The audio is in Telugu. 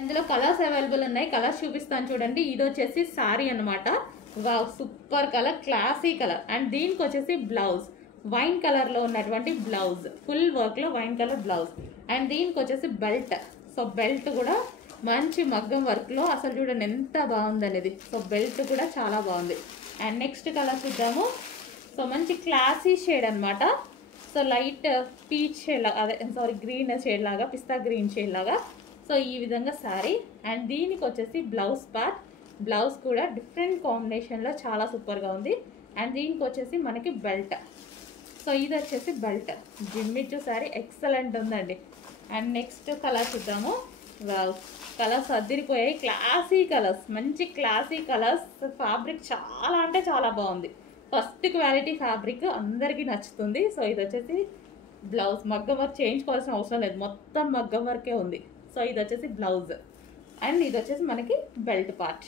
ఇందులో కలర్స్ అవైలబుల్ ఉన్నాయి. కలర్స్ చూపిస్తాను చూడండి. ఇది వచ్చేసి సారీ అనమాట. Wow, super colour, classy colour. And దీనికి వచ్చేసి బ్లౌజ్ వైన్ కలర్ లో ఉన్నటువంటి బ్లౌజ్, ఫుల్ వర్క్ లో వైన్ కలర్ బ్లౌజ్. అండ్ దీనికి వచ్చేసి బెల్ట్. సో బెల్ట్ కూడా మంచి మగ్గం వర్క్ లో, అసలు చూడండి ఎంత బాగుంది అనేది. సో బెల్ట్ కూడా చాలా బాగుంది. అండ్ నెక్స్ట్ కలర్ చూద్దాము. సో మంచి క్లాసీ షేడ్ అనమాట. సో లైట్ పీచ్ షేడ్ లాగా, అదే సారీ గ్రీన్ షేడ్ లాగా, పిస్తా గ్రీన్ షేడ్ లాగా. సో ఈ విధంగా సారీ. అండ్ దీనికి వచ్చేసి బ్లౌజ్ పార్ట్. బ్లౌజ్ కూడా డిఫరెంట్ కాంబినేషన్లో చాలా సూపర్గా ఉంది. అండ్ దీనికి వచ్చేసి మనకి బెల్ట్. సో ఇది వచ్చేసి బెల్ట్. జిమ్మిచ్చు సారీ ఎక్సలెంట్ ఉందండి. అండ్ నెక్స్ట్ కలర్ చూద్దాము. వావ్, కలర్స్ అదిరిపోయాయి. క్లాసీ కలర్స్, మంచి క్లాసీ కలర్స్. ఫ్యాబ్రిక్ చాలా అంటే చాలా బాగుంది. ఫస్ట్ క్వాలిటీ ఫ్యాబ్రిక్, అందరికీ నచ్చుతుంది. సో ఇది వచ్చేసి బ్లౌజ్. మగ్గం వర్క్ చేయించుకోవాల్సిన అవసరం లేదు, మొత్తం మగ్గం వర్కే ఉంది. సో ఇది వచ్చేసి బ్లౌజ్. అండ్ ఇది వచ్చేసి మనకి బెల్ట్ పార్ట్.